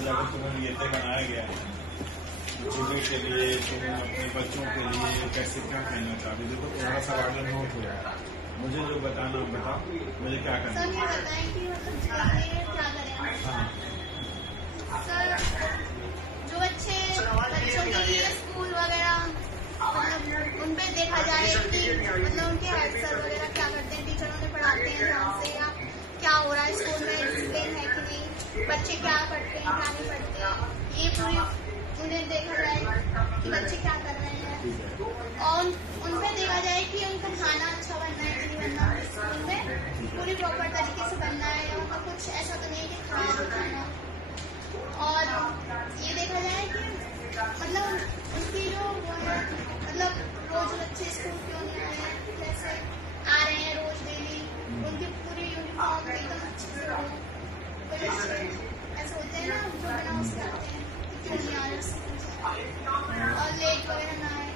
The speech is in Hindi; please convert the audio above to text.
आज अगर तुम्हें ये बनाया गया है तुम्हें के लिए, तुम अपने बच्चों के लिए कैसे क्या कहना चाहते? देखो तुम्हारा सवाल नोट हो जाएगा, मुझे जो बताना बताओ, मुझे क्या करना है। सर ये बताएं कि मतलब क्या करें? हाँ सर जो बच्चों के लिए स्कूल वगैरह मतलब उन पे देखा जाए कि मतलब उनके हेड सर वगैरह क्या करते हैं, टीचरों ने पढ़ाते हैं ध्यान से, या क्या हो रहा है स्कूल में, डिसिप्लिन है कि नहीं, बच्चे क्या पढ़ते हैं क्या नहीं पढ़ते, ये पूरी उन्हें देखा जाए कि बच्चे क्या कर रहे हैं, और उन पे देखा जाए कि उनका खाना अच्छा बनना है कि नहीं बनना, स्कूल में पूरी प्रॉपर तरीके से बनना है, उनका कुछ ऐसा तो नहीं है कि खराब हो खाना, और ये देखा जाए कि मतलब उसकी जो वो है मतलब रोज बच्चे स्कूल क्यों नहीं आ रहे हैं, कैसे आ रहे हैं रोज डेली, उनकी पूरी यूनिफॉर्म एकदम अच्छे से हो, कोई अच्छे ऐसे होते हैं ना जो बिना उसके आते हैं क्यों नहीं आ रहे स्कूल, और लेट वगैरह ना आए।